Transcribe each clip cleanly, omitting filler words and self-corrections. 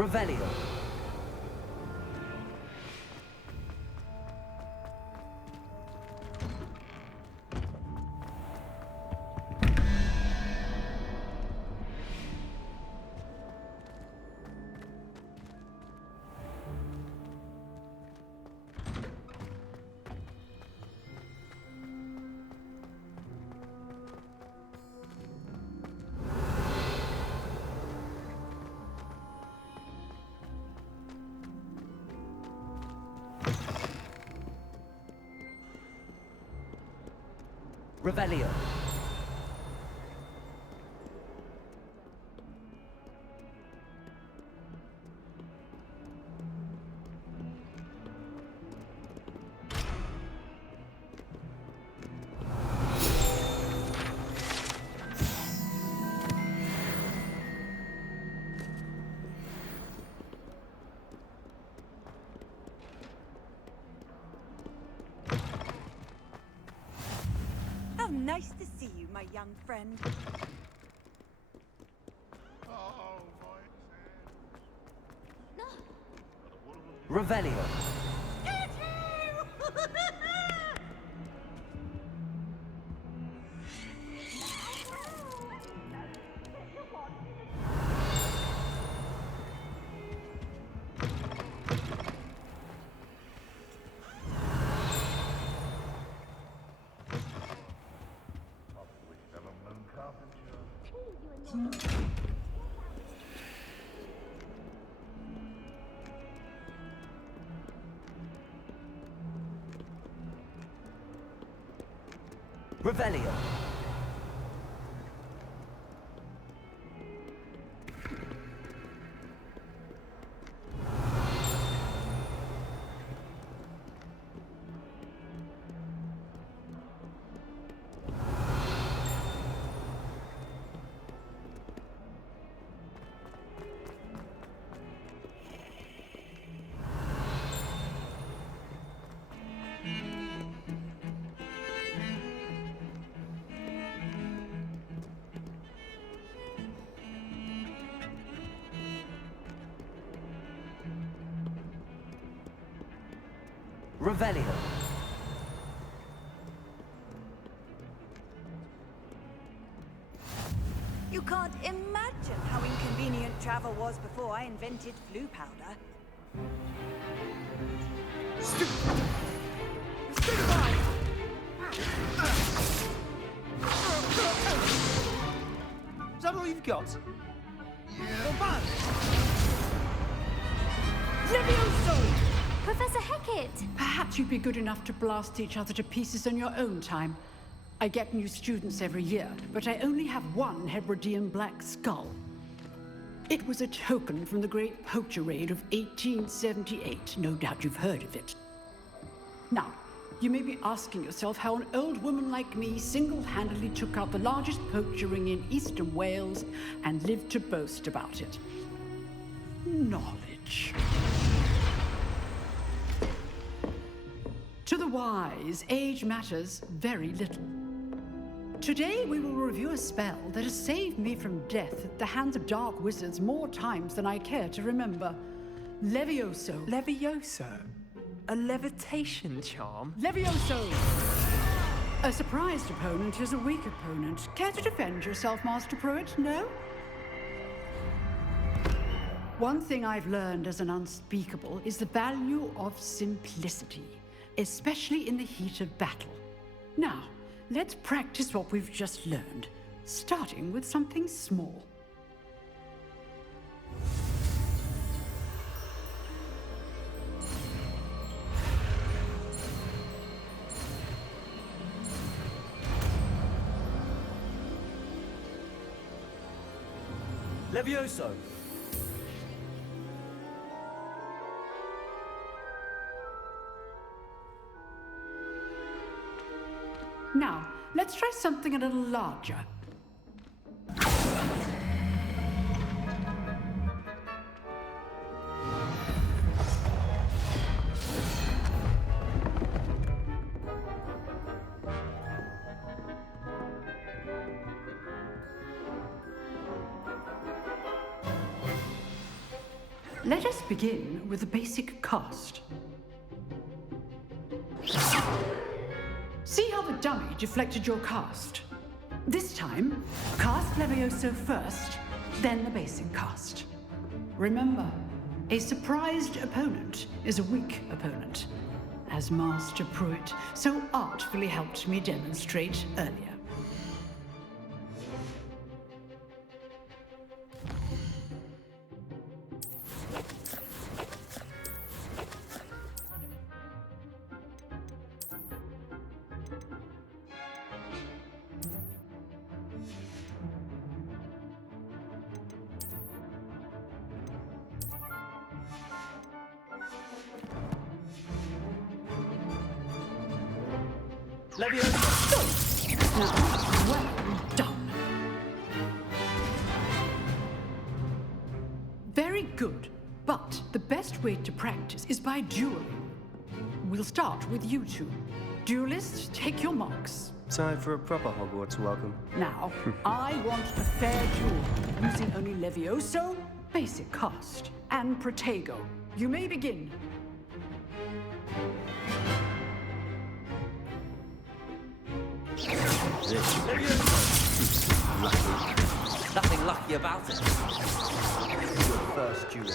Revelio. Revelio. Nice to see you, my young friend. Oh, my Revelio. Revelio. Revelio. You can't imagine how inconvenient travel was before I invented flu powder. Stay alive! Is that all you've got? Yeah. Levioso! Professor Hecat! Perhaps you'd be good enough to blast each other to pieces in your own time. I get new students every year, but I only have one Hebridean black skull. It was a token from the Great Poacher Raid of 1878. No doubt you've heard of it. Now, you may be asking yourself how an old woman like me single-handedly took out the largest poacher ring in eastern Wales and lived to boast about it. Knowledge. To the wise, age matters very little. Today we will review a spell that has saved me from death at the hands of dark wizards more times than I care to remember. Levioso. Levioso? A levitation charm? Levioso! A surprised opponent is a weak opponent. Care to defend yourself, Master Pruitt? No? One thing I've learned as an unspeakable is the value of simplicity, especially in the heat of battle. Now, let's practice what we've just learned, starting with something small. Levioso. Now, let's try something a little larger. Let us begin with the basic cast. See how the dummy deflected your cast? This time, cast Levioso first, then the basic cast. Remember, a surprised opponent is a weak opponent, as Master Pruitt so artfully helped me demonstrate earlier. Leviosa! Now, well done. Very good, but the best way to practice is by dueling. We'll start with you two. Duelists, take your marks. Time for a proper Hogwarts welcome. Now, I want a fair duel, using only Levioso, basic cast, and Protego. You may begin. Nothing lucky about it. Your first duel.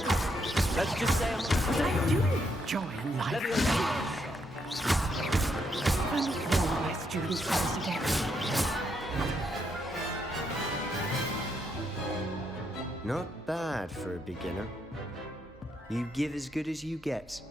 Let's just say I'm But I do enjoy life. Only four of my students pass it every. Not bad for a beginner. You give as good as you get.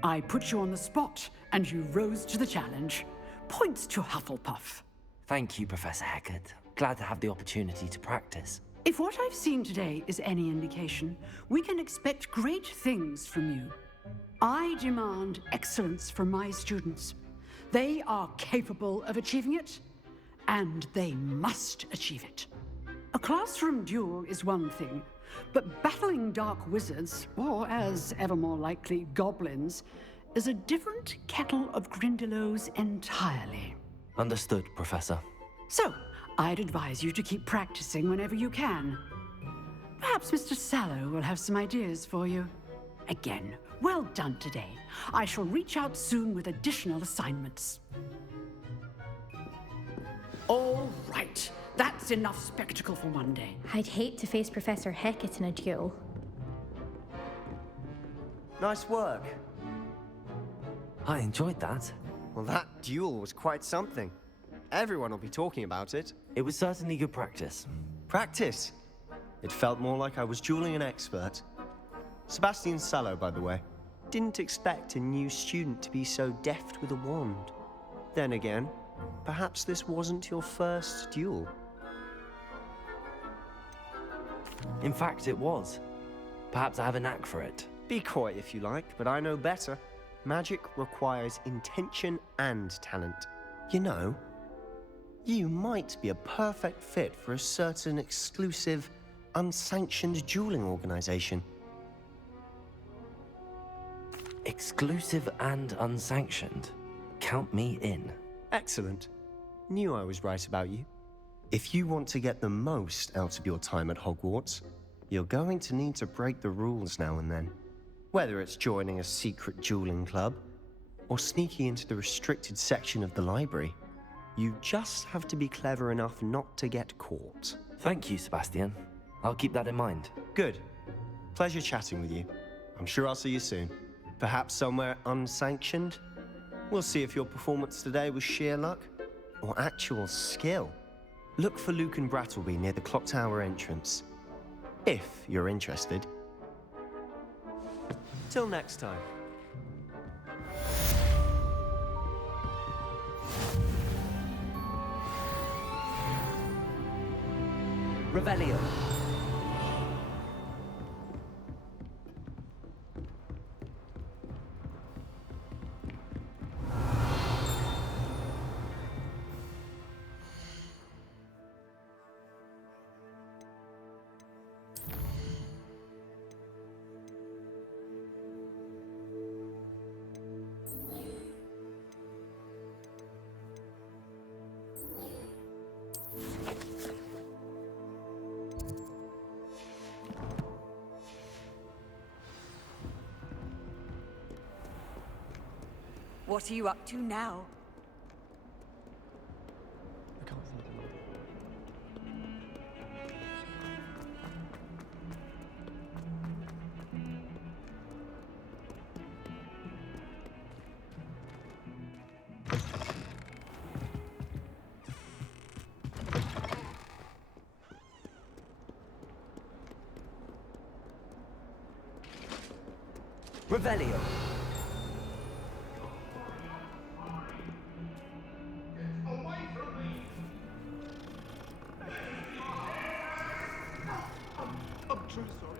I put you on the spot, and you rose to the challenge. Points to Hufflepuff. Thank you, Professor Hecat. Glad to have the opportunity to practice. If what I've seen today is any indication, we can expect great things from you. I demand excellence from my students. They are capable of achieving it, and they must achieve it. A classroom duel is one thing, but battling dark wizards, or as ever more likely, goblins, is a different kettle of Grindylows entirely. Understood, Professor. So, I'd advise you to keep practicing whenever you can. Perhaps Mr. Sallow will have some ideas for you. Again, well done today. I shall reach out soon with additional assignments. All right. That's enough spectacle for one day. I'd hate to face Professor Hecat in a duel. Nice work. I enjoyed that. Well, that duel was quite something. Everyone will be talking about it. It was certainly good practice. Practice. It felt more like I was dueling an expert. Sebastian Sallow, by the way. Didn't expect a new student to be so deft with a wand. Then again, perhaps this wasn't your first duel. In fact, it was. Perhaps I have a knack for it. Be coy if you like, but I know better. Magic requires intention and talent. You know, you might be a perfect fit for a certain exclusive, unsanctioned dueling organization. Exclusive and unsanctioned. Count me in. Excellent. Knew I was right about you. If you want to get the most out of your time at Hogwarts, you're going to need to break the rules now and then. Whether it's joining a secret dueling club, or sneaking into the restricted section of the library, you just have to be clever enough not to get caught. Thank you, Sebastian. I'll keep that in mind. Good. Pleasure chatting with you. I'm sure I'll see you soon. Perhaps somewhere unsanctioned? We'll see if your performance today was sheer luck, or actual skill. Look for Luke and Brattleby near the clock tower entrance. If you're interested. Till next time. Revelio. What are you up to now? I can't think. Revelio. I'm true sorry.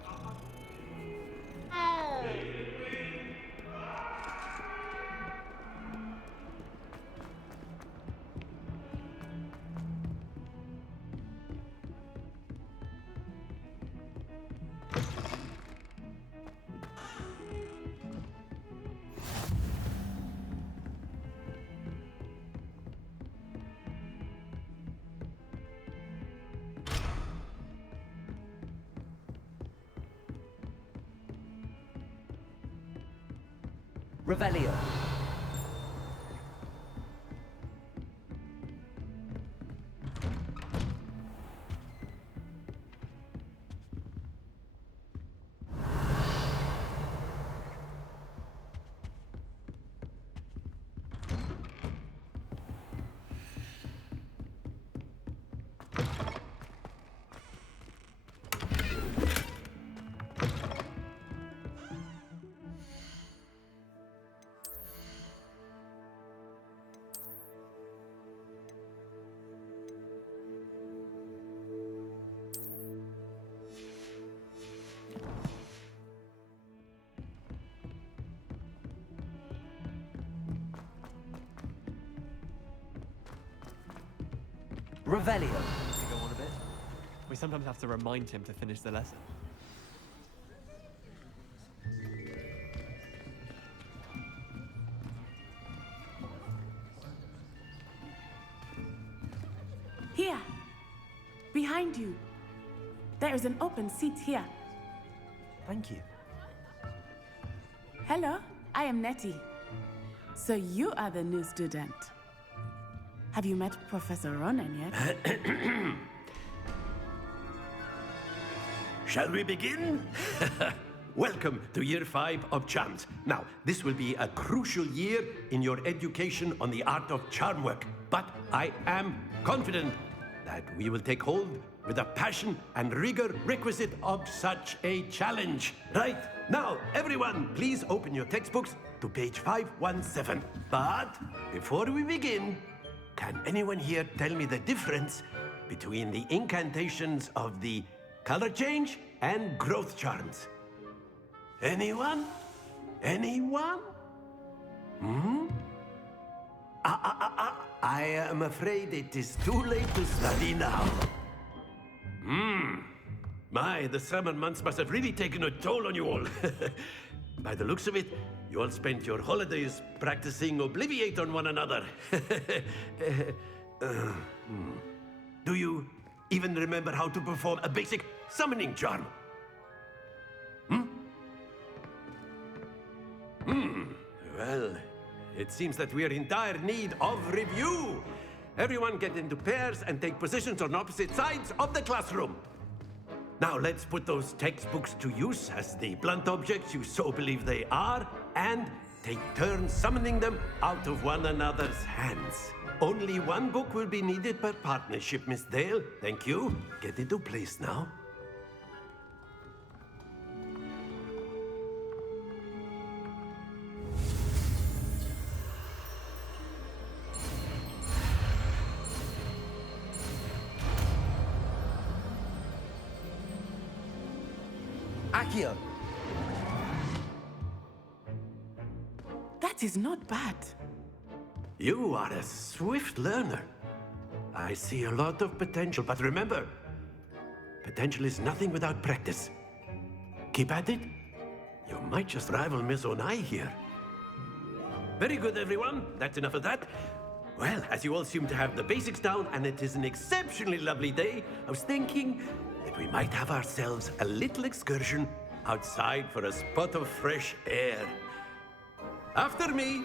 Revelio. Revelio. To go on a bit. We sometimes have to remind him to finish the lesson. Here. Behind you. There is an open seat here. Thank you. Hello, I am Nettie. So you are the new student. Have you met Professor Ronan yet? Shall we begin? Welcome to Year 5 of Charms. Now, this will be a crucial year in your education on the art of charm work. But I am confident that we will take hold with the passion and rigor requisite of such a challenge. Right, now, everyone, please open your textbooks to page 517. But before we begin, can anyone here tell me the difference between the incantations of the color change and growth charms? Anyone? Anyone? I am afraid it is too late to study now. My, the summer months must have really taken a toll on you all. By the looks of it, you all spent your holidays practicing Obliviate on one another. Do you even remember how to perform a basic summoning charm? Well, it seems that we are in dire need of review. Everyone get into pairs and take positions on opposite sides of the classroom. Now let's put those textbooks to use as the blunt objects you so believe they are, and take turns summoning them out of one another's hands. Only one book will be needed per partnership, Miss Dale. Thank you. Get into place now. Accio. That is not bad. You are a swift learner. I see a lot of potential, but remember, potential is nothing without practice. Keep at it. You might just rival Miss Onai here. Very good, everyone. That's enough of that. Well, as you all seem to have the basics down, and it is an exceptionally lovely day, I was thinking that we might have ourselves a little excursion outside for a spot of fresh air. After me.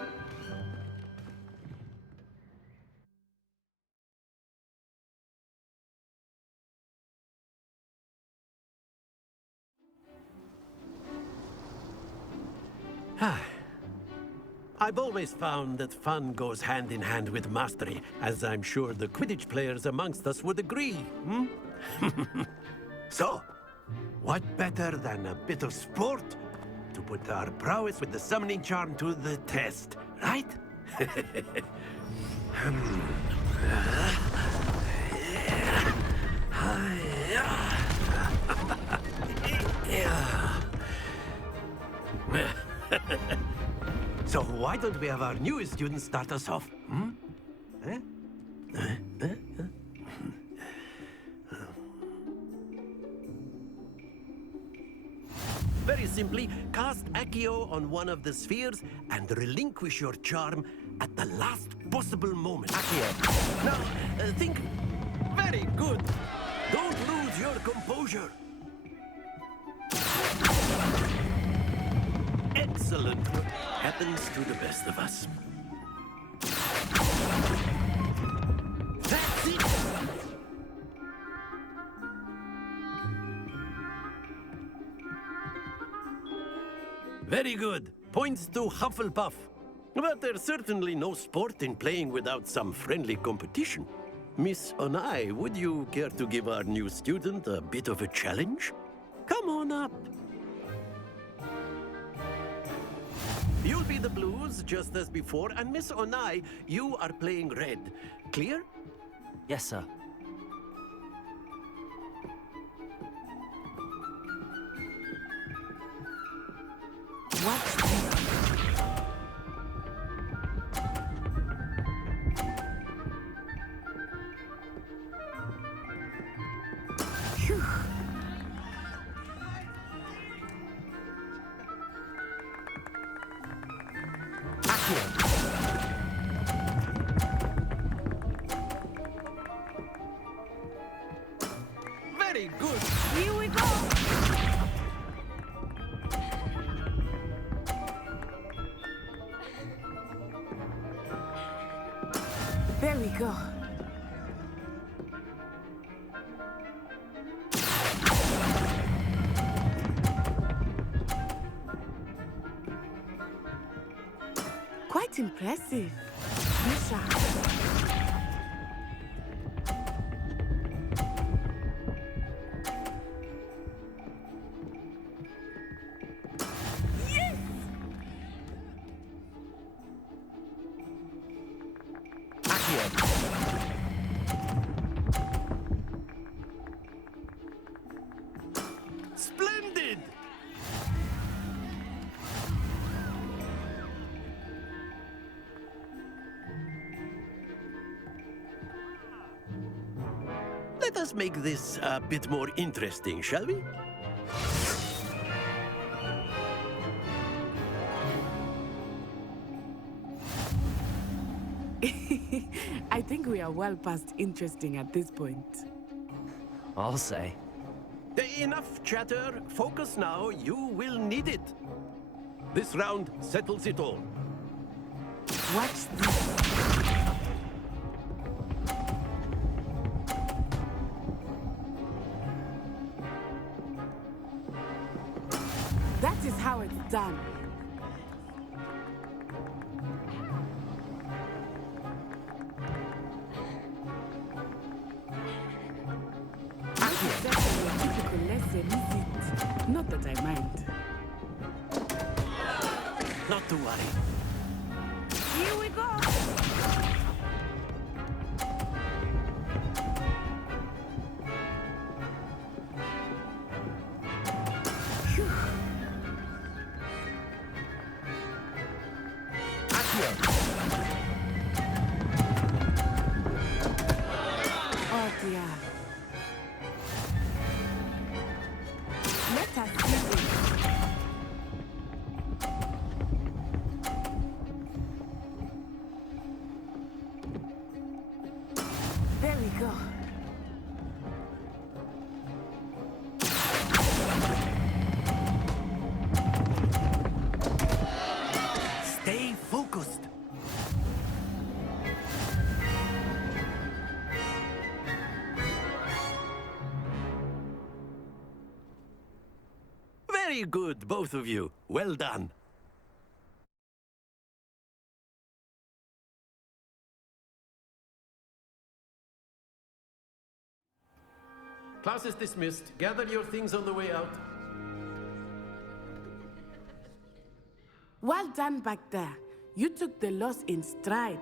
I've always found that fun goes hand in hand with mastery, as I'm sure the Quidditch players amongst us would agree, hmm? So, what better than a bit of sport to put our prowess with the summoning charm to the test, right? So why don't we have our newest student start us off? Hmm? Very simply, cast Accio on one of the spheres and relinquish your charm at the last possible moment. Accio. Now, think. Very good. Don't lose your composure. Excellent. Happens to the best of us. That's it! Very good. Points to Hufflepuff. But there's certainly no sport in playing without some friendly competition. Miss Onai, would you care to give our new student a bit of a challenge? Come on up. You'll be the blues, just as before, and Miss Onai, you are playing red. Clear? Yes, sir. What's this? Phew. Very good. Here we go! There we go. Quite impressive. Misha. Splendid! Let us make this a bit more interesting, shall we? I think we are well past interesting at this point. I'll say. Enough chatter. Focus now. You will need it. This round settles it all. Watch this. That is how it's done. This is a typical lesson, is it? Not that I mind. Not to worry. Here we go! Oh dear. Let us do this. There we go. Stay focused. Very good, both of you. Well done. Class is dismissed. Gather your things on the way out. Well done back there. You took the loss in stride.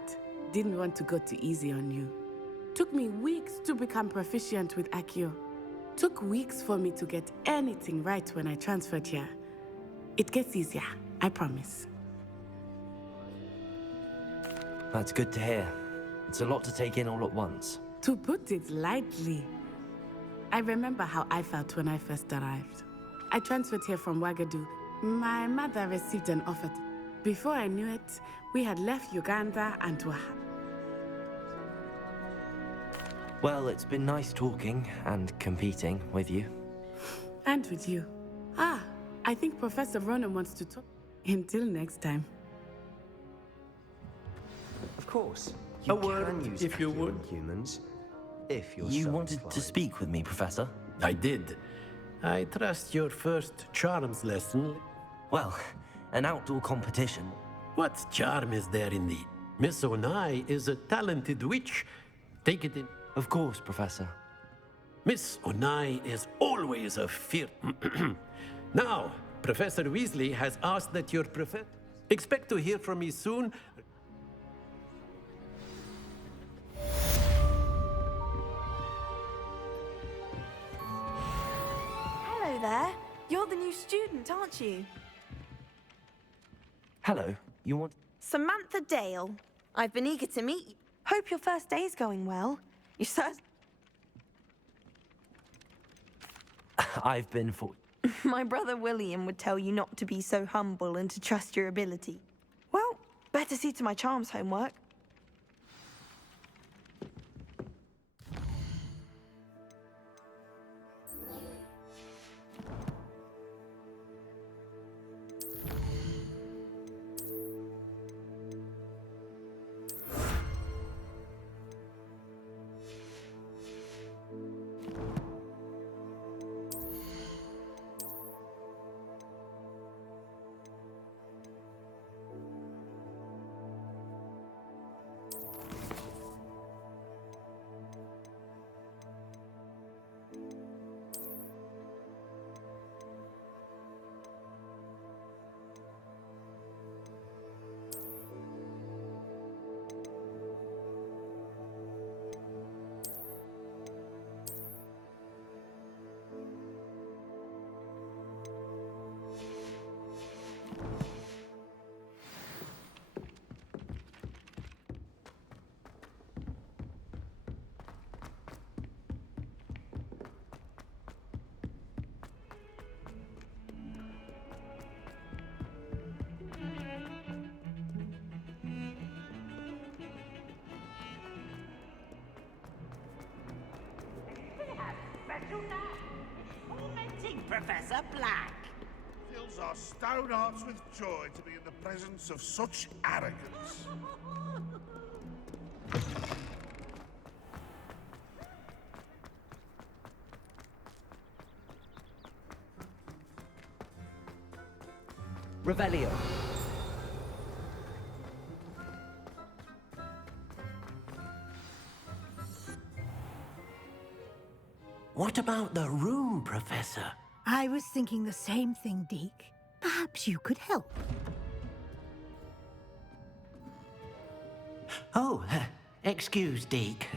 Didn't want to go too easy on you. Took me weeks to become proficient with Accio. Took weeks for me to get anything right when I transferred here. It gets easier, I promise. That's good to hear. It's a lot to take in all at once. To put it lightly, I remember how I felt when I first arrived. I transferred here from Wagadu. My mother received an offer. Before I knew it, we had left Uganda and were... Well, it's been nice talking and competing with you. And with you. Ah, I think Professor Ronan wants to talk. Until next time. Of course. A word, can use if you Accio would. on humans, if you're You so wanted to inclined. speak with me, Professor? I did. I trust your first charms lesson. Well, an outdoor competition. What charm is there in thee? Miss Onai is a talented witch. Take it in. Of course, Professor. Miss Onai is always a fear. Now, Professor Weasley has asked that your professor... Expect to hear from me soon. Hello there. You're the new student, aren't you? Hello, you want... Samantha Dale. I've been eager to meet you. Hope your first day's going well. You said... I've been for... My brother William would tell you not to be so humble and to trust your ability. Well, better see to my charms homework. Professor Black. Fills our stout hearts with joy to be in the presence of such arrogance. Revelio. What about the room, Professor? I was thinking the same thing, Deke. Perhaps you could help. Oh, excuse, Deke.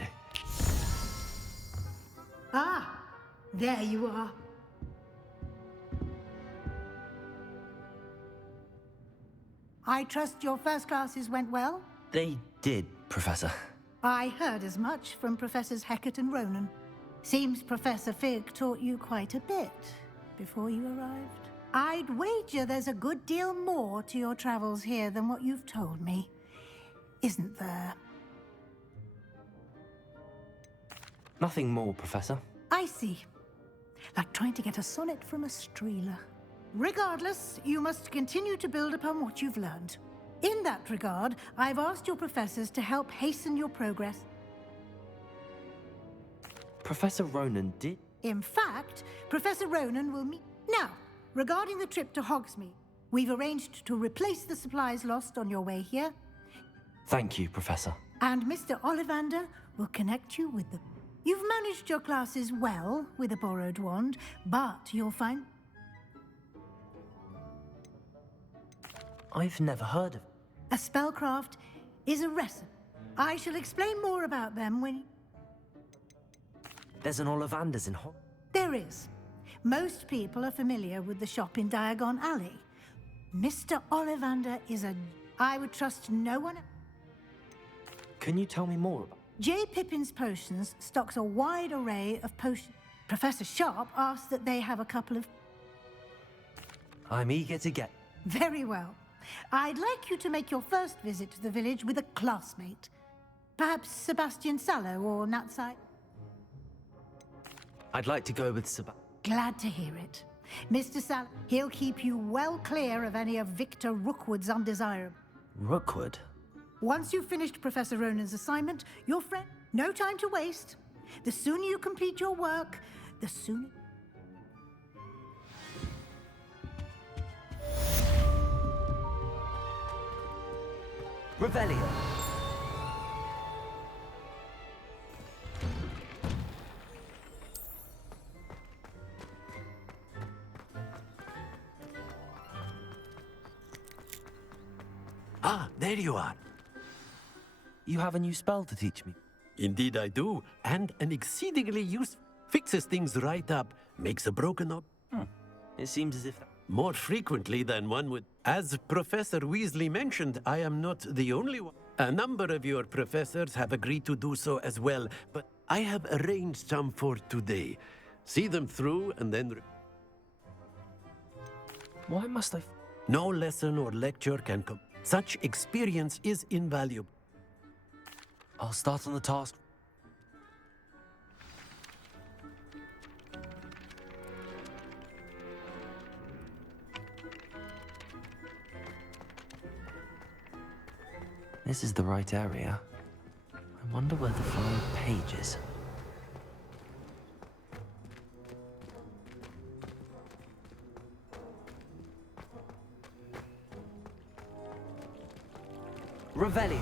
Ah, there you are. I trust your first classes went well? They did, Professor. I heard as much from Professors Hecat and Ronan. Seems Professor Fig taught you quite a bit before you arrived. I'd wager there's a good deal more to your travels here than what you've told me. Isn't there? Nothing more, Professor. I see. Like trying to get a sonnet from a streeler. Regardless, you must continue to build upon what you've learned. In that regard, I've asked your professors to help hasten your progress. Professor Ronan did... In fact, Professor Ronan will meet... Now, regarding the trip to Hogsmeade, we've arranged to replace the supplies lost on your way here. Thank you, Professor. And Mr. Ollivander will connect you with the You've managed your classes well with a borrowed wand, but you'll find... I've never heard of... A spellcraft is a recipe. I shall explain more about them when... There's an Ollivander's in Hogwarts. There is. Most people are familiar with the shop in Diagon Alley. Mr. Ollivander is a... I would trust no one... Can you tell me more about... J. Pippin's Potions stocks a wide array of potions. Professor Sharp asked that they have a couple of... I'm eager to get... Very well. I'd like you to make your first visit to the village with a classmate. Perhaps Sebastian Sallow or Natsai? I'd like to go with Sebastian. Glad to hear it. Mr. Sallow, he'll keep you well clear of any of Victor Rookwood's undesirable... Rookwood? Once you've finished Professor Ronan's assignment, your friend... No time to waste. The sooner you complete your work, the sooner... Revelio. Ah, there you are. You have a new spell to teach me. Indeed I do, and an exceedingly useful. Fixes things right up, makes a broken up. It seems as if... More frequently than one would. As Professor Weasley mentioned, I am not the only one. A number of your professors have agreed to do so as well, but I have arranged some for today. See them through and then... Why must I... No lesson or lecture can come. Such experience is invaluable. I'll start on the task. This is the right area. I wonder where the flying page is. Revelio.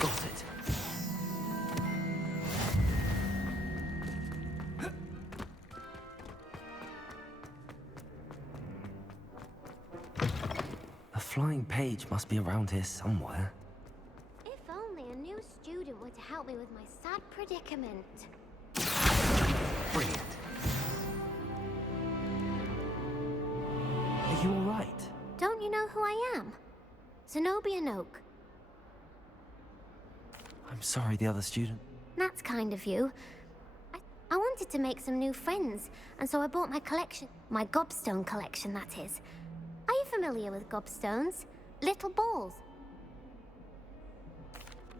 Got it. The flying page must be around here somewhere. If only a new student were to help me with my sad predicament. Brilliant. Are you all right? Don't you know who I am? Zenobia Noak. I'm sorry, the other student. That's kind of you. I wanted to make some new friends, and so I bought my collection. My gobstone collection, that is. Are you familiar with gobstones? Little balls.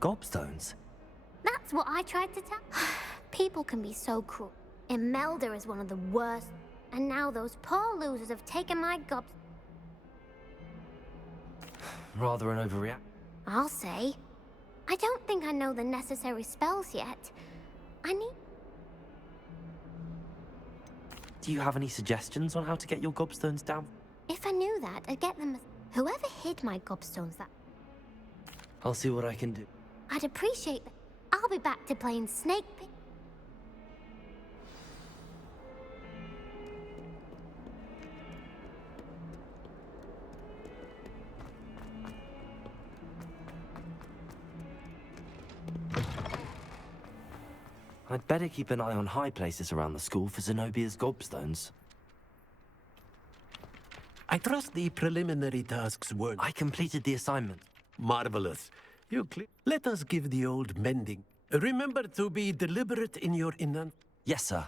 Gobstones? That's what I tried to tell. People can be so cruel. Imelda is one of the worst. And now those poor losers have taken my Rather an overreact. I'll say. I don't think I know the necessary spells yet. I need... Do you have any suggestions on how to get your gobstones down? If I knew that, I'd get them... Whoever hid my gobstones that... I'll see what I can do. I'd appreciate that. I'll be back to playing Snake Pit. I'd better keep an eye on high places around the school for Zenobia's gobstones. I trust the preliminary tasks were... I completed the assignment. Marvelous. Let us give the old mending. Remember to be deliberate in your Yes, sir.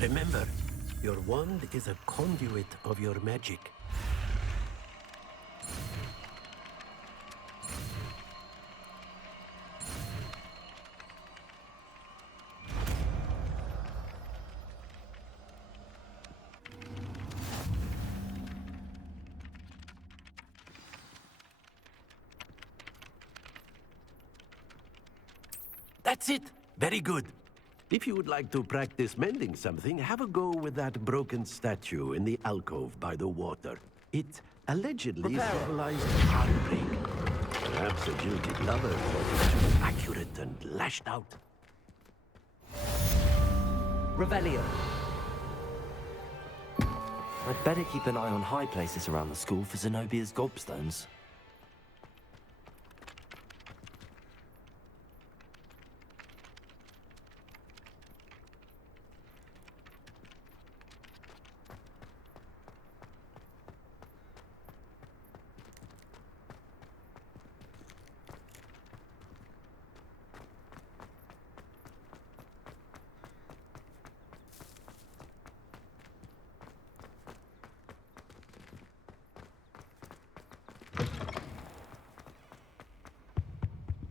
Remember, your wand is a conduit of your magic. That's it. Very good. If you would like to practice mending something, have a go with that broken statue in the alcove by the water. It allegedly symbolized heartbreak. Perhaps a jilted lover thought it too accurate and lashed out. Revelio. I'd better keep an eye on high places around the school for Zenobia's gobstones.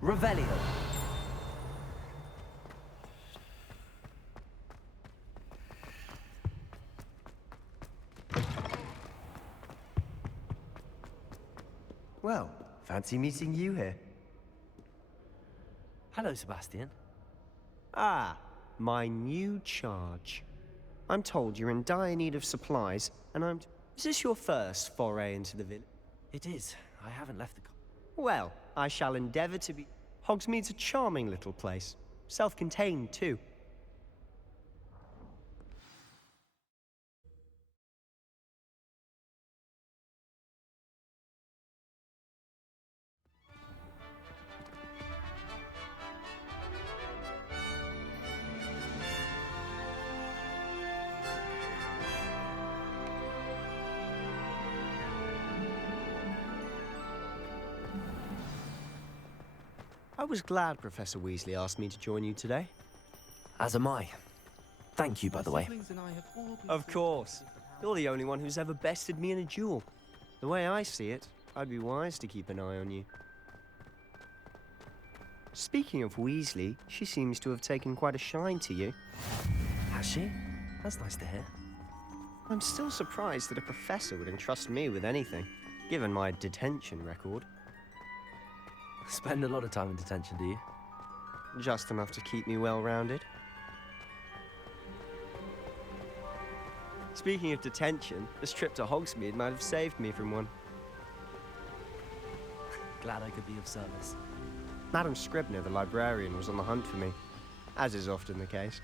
Revelio. Well, fancy meeting you here. Hello, Sebastian. Ah, my new charge. I'm told you're in dire need of supplies, and Is this your first foray into the village? It is. I haven't left the... Well, I shall endeavor to be... Hogsmeade's a charming little place. Self-contained, too. I was glad Professor Weasley asked me to join you today. As am I. Thank you, by the way. Of course. You're the only one who's ever bested me in a duel. The way I see it, I'd be wise to keep an eye on you. Speaking of Weasley, she seems to have taken quite a shine to you. Has she? That's nice to hear. I'm still surprised that a professor would entrust me with anything, given my detention record. Spend a lot of time in detention, do you? Just enough to keep me well-rounded. Speaking of detention, this trip to Hogsmeade might have saved me from one. Glad I could be of service. Madam Scribner, the librarian, was on the hunt for me, as is often the case.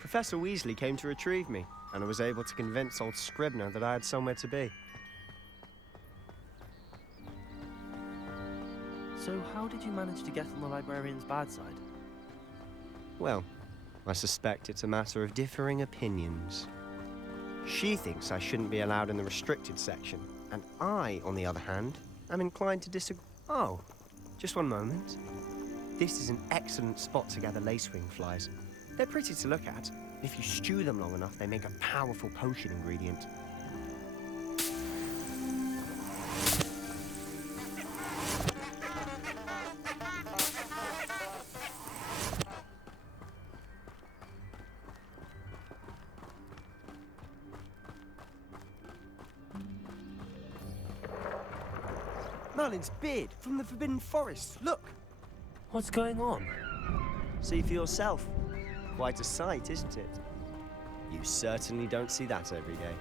Professor Weasley came to retrieve me, and I was able to convince old Scribner that I had somewhere to be. So how did you manage to get on the librarian's bad side? Well, I suspect it's a matter of differing opinions. She thinks I shouldn't be allowed in the restricted section, and I, on the other hand, am inclined to disagree. Oh, just one moment. This is an excellent spot to gather lacewing flies. They're pretty to look at. If you stew them long enough, they make a powerful potion ingredient. Merlin's beard from the Forbidden Forest. Look! What's going on? See for yourself. Quite a sight, isn't it? You certainly don't see that every day.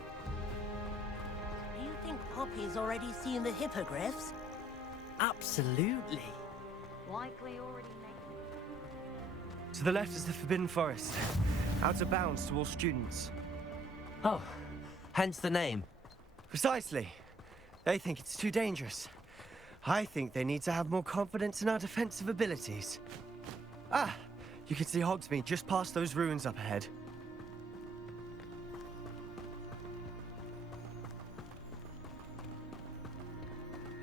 Do you think Poppy's already seen the hippogriffs? Absolutely. Likely already made. To the left is the Forbidden Forest. Out of bounds to all students. Oh, hence the name. Precisely. They think it's too dangerous. I think they need to have more confidence in our defensive abilities. Ah, you can see Hogsmeade just past those ruins up ahead.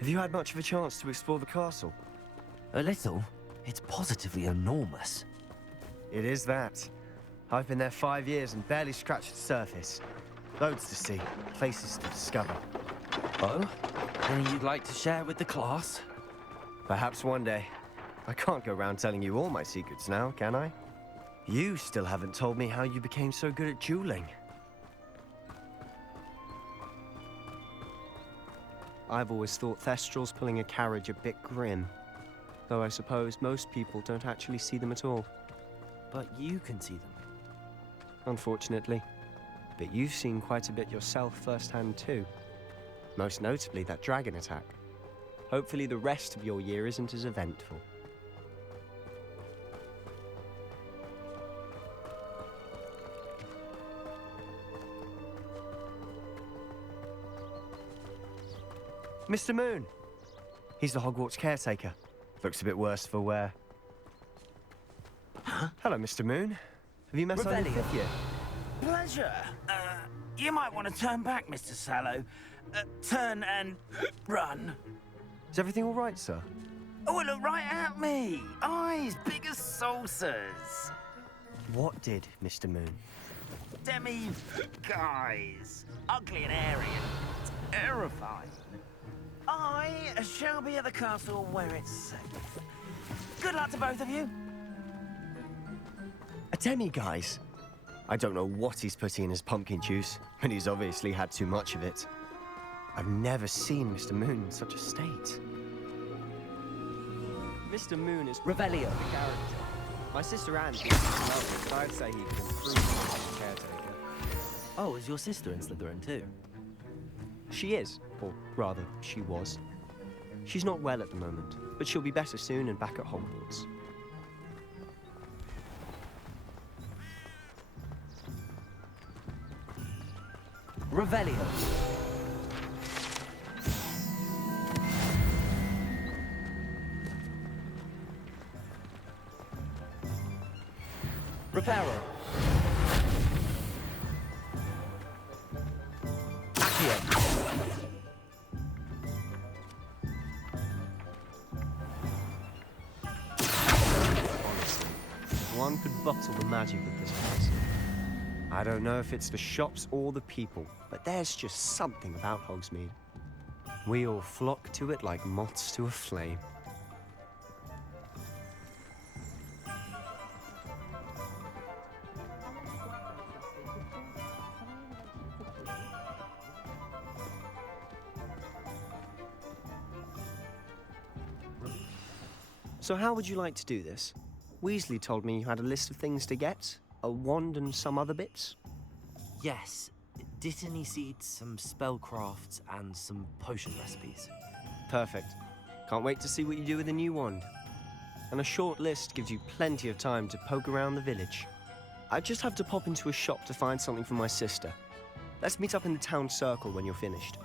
Have you had much of a chance to explore the castle? A little. It's positively enormous. It is that. I've been there 5 years and barely scratched the surface. Loads to see, places to discover. Oh? Anything you'd like to share with the class? Perhaps one day. I can't go around telling you all my secrets now, can I? You still haven't told me how you became so good at dueling. I've always thought Thestral's pulling a carriage a bit grim. though I suppose most people don't actually see them at all. But you can see them. Unfortunately. But you've seen quite a bit yourself firsthand too. Most notably that dragon attack. Hopefully the rest of your year isn't as eventful. Mr. Moon! He's the Hogwarts caretaker. Looks a bit worse for wear. Huh? Hello, Mr. Moon. Have you met our Revelio. fifth year? Pleasure. You might want to turn back, Mr. Sallow. Turn and run. Is everything all right, sir? Oh, look right at me. Eyes big as saucers. What did, Mr. Moon? Guys. Ugly and airy and terrifying. I shall be at the castle where it's safe. Good luck to both of you. A demi-guise? I don't know what he's putting in his pumpkin juice, but he's obviously had too much of it. I've never seen Mr. Moon in such a state. Mr. Moon is Revelio. The character. My sister Anne thinks he's lovely, but I'd say he can improve as a caretaker. Oh, is your sister in Slytherin too? She is, or rather, she was. She's not well at the moment, but she'll be better soon and back at Hogwarts. Revelio. Reparo. Accio. Honestly, one could bottle the magic of this place. I don't know if it's the shops or the people, but there's just something about Hogsmeade. We all flock to it like moths to a flame. So how would you like to do this? Weasley told me you had a list of things to get. A wand and some other bits? Yes. Dittany seeds, some spellcrafts, and some potion recipes. Perfect. Can't wait to see what you do with the new wand. And a short list gives you plenty of time to poke around the village. I just have to pop into a shop to find something for my sister. Let's meet up in the town circle when you're finished.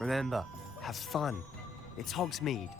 Remember, have fun. It's Hogsmeade.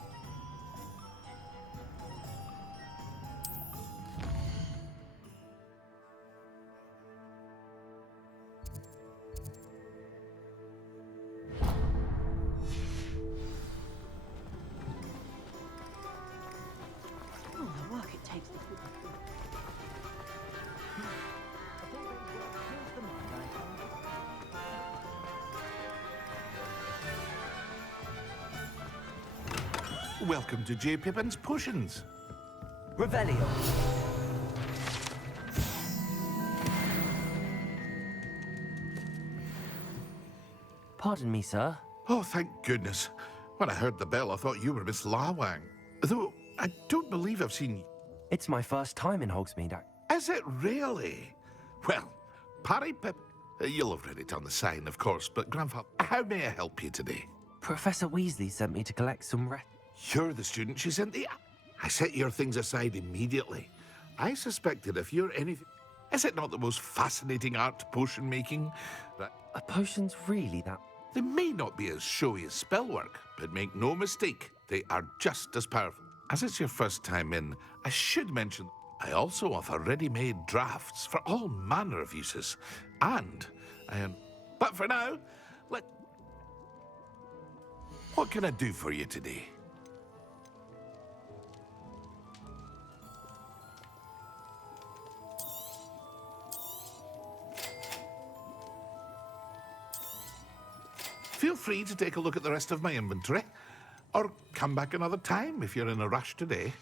Welcome to J. Pippin's Potions. Revelio. Pardon me, sir. Oh, thank goodness. When I heard the bell, I thought you were Miss Lawang. Though, I don't believe I've seen... It's my first time in Hogsmeade. Is it really? Well, Parry Pip... You'll have read it on the sign, of course, but Grandfather, how may I help you today? Professor Weasley sent me to collect some You're the student she sent the... I set your things aside immediately. I suspected if you're anything... Is it not the most fascinating art potion making? That... Are potions really that... They may not be as showy as spellwork, but make no mistake, they are just as powerful. As it's your first time in, I should mention I also offer ready-made drafts for all manner of uses. And I am... But for now, what can I do for you today? Feel free to take a look at the rest of my inventory, or come back another time if you're in a rush today.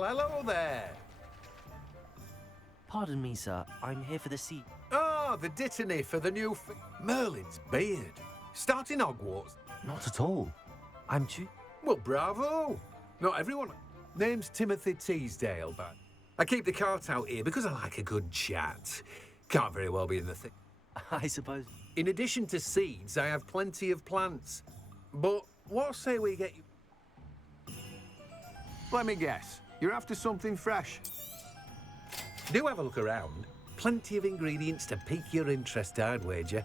Well, hello there. Pardon me, sir. I'm here for the seat. Oh, the dittany for the new Merlin's beard. Starting Hogwarts. Not at all. I'm too... Well, bravo. Not everyone... Name's Timothy Teasdale, but I keep the cart out here because I like a good chat. Can't very well be in the thing. I suppose. In addition to seeds, I have plenty of plants. But what say we get you... Let me guess. You're after something fresh. Do have a look around. Plenty of ingredients to pique your interest, I'd wager.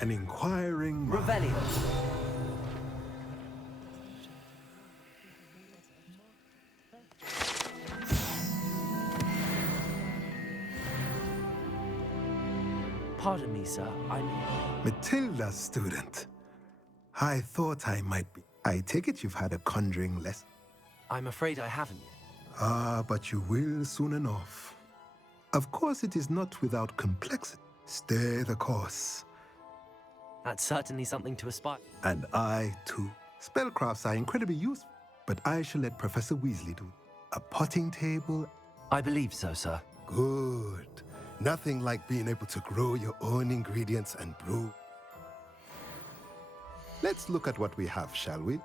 An inquiring mind. Revelio. Pardon me, sir. I'm... Matilda's student. I thought I might be. I take it you've had a conjuring lesson. I'm afraid I haven't. Ah, but you will soon enough. Of course, it is not without complexity. Stay the course. That's certainly something to aspire. And I, too. Spellcrafts are incredibly useful, but I shall let Professor Weasley do it. A potting table? I believe so, sir. Good. Nothing like being able to grow your own ingredients and brew. Let's look at what we have, shall we?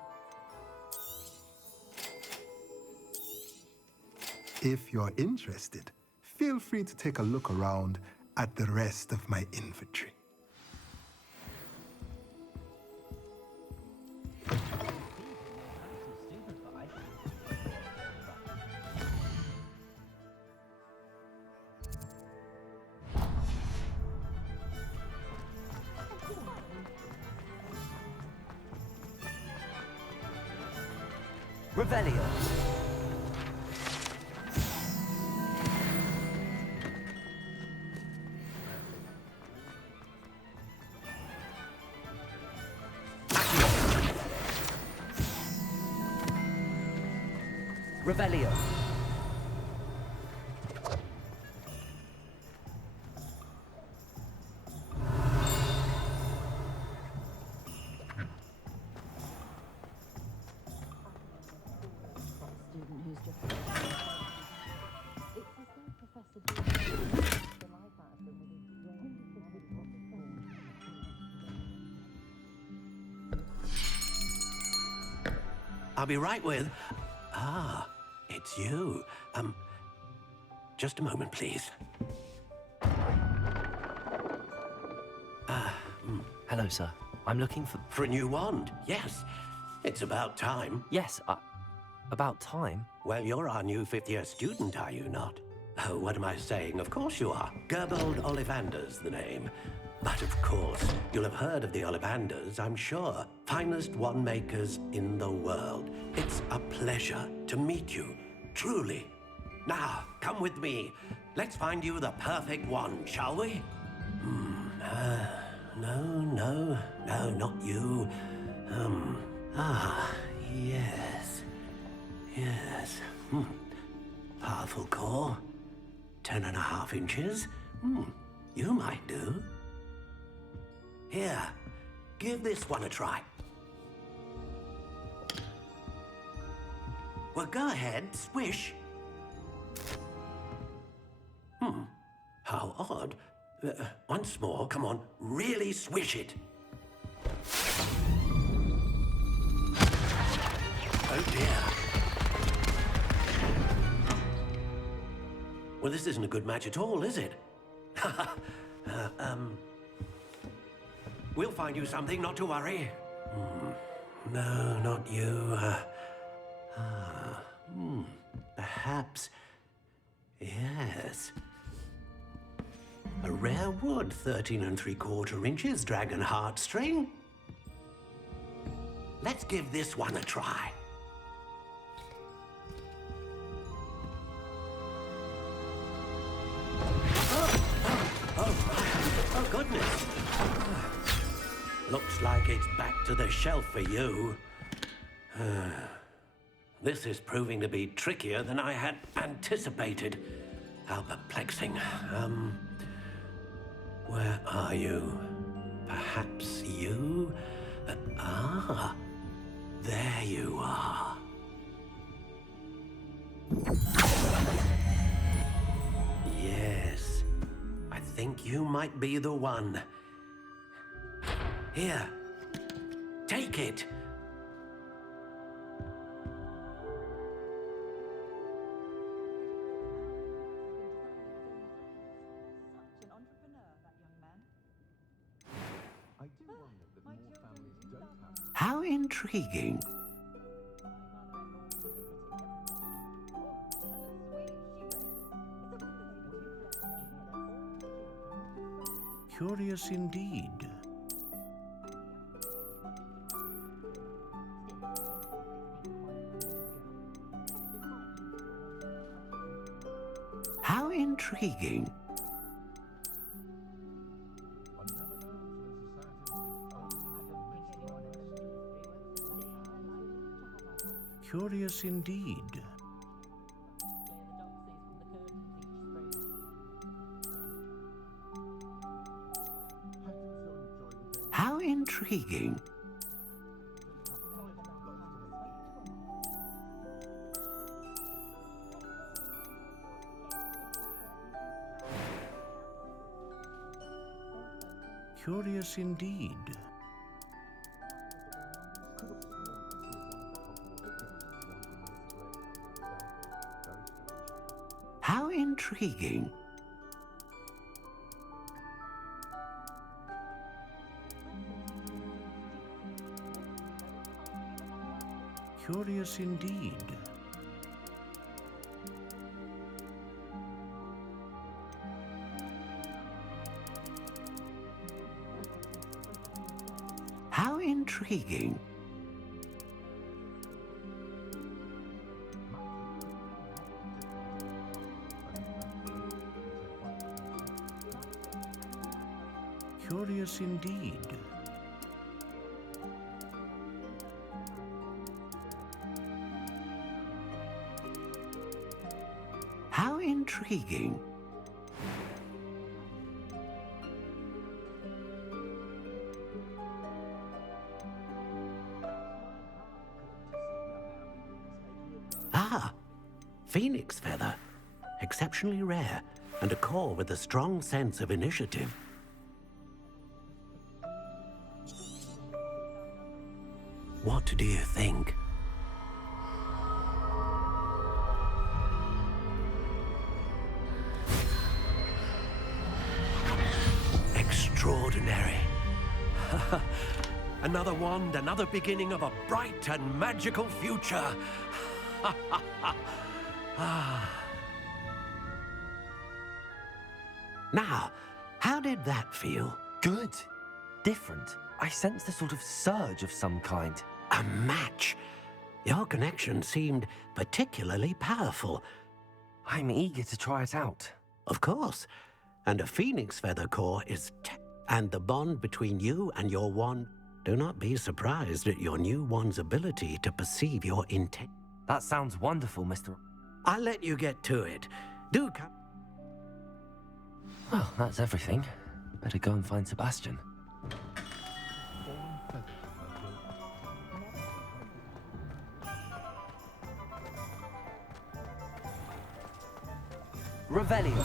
If you're interested, feel free to take a look around at the rest of my inventory. Revelio. Revelio. I'll be right with... Ah, it's you. Just a moment, please. Hello, sir. I'm looking for... For a new wand, yes. It's about time. Yes, about time? Well, you're our new fifth-year student, are you not? Oh, what am I saying? Of course you are. Gerbold Ollivander's the name. But of course, you'll have heard of the Ollivanders, I'm sure. Finest wand makers in the world. It's a pleasure to meet you, truly. Now, come with me. Let's find you the perfect wand, shall we? No, not you. Yes. Yes. Powerful core. 10.5 inches. You might do. Here, give this one a try. Well, go ahead, swish. How odd. Once more, come on, really swish it. Oh dear. Well, this isn't a good match at all, is it? We'll find you something, not to worry. No, not you. Perhaps... Yes. A rare wood, 13 3/4 inches, dragon heartstring. Let's give this one a try. Oh, goodness. Looks like it's back to the shelf for you. This is proving to be trickier than I had anticipated. How perplexing. Where are you? Perhaps you? There you are. Yes, I think you might be the one. Here, take it. How intriguing. Curious indeed. How intriguing. Curious indeed. How intriguing. Curious indeed. How intriguing. Curious indeed. How intriguing. Curious indeed. How intriguing. Ah, phoenix feather. Exceptionally rare, and a core with a strong sense of initiative. What do you think? Extraordinary. Another wand, another beginning of a bright and magical future. Now, how did that feel? Good. Different. I sensed a sort of surge of some kind. A match. Your connection seemed particularly powerful. I'm eager to try it out. Of course. And a phoenix feather core is and the bond between you and your wand. Do not be surprised at your new wand's ability to perceive your intent. That sounds wonderful, Mr. I'll let you get to it. Do come. Well, that's everything. Better go and find Sebastian. Revelio.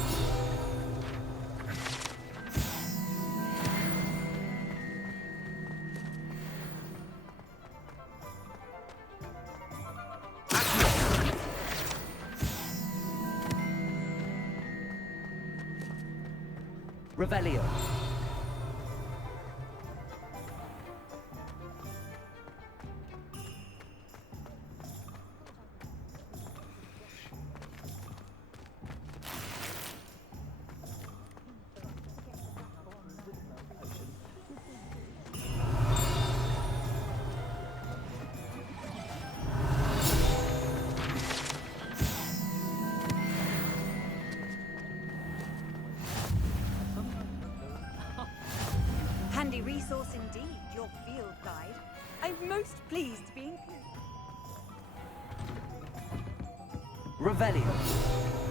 Revelio. resource indeed, your field guide. I'm most pleased to be included. Revelio.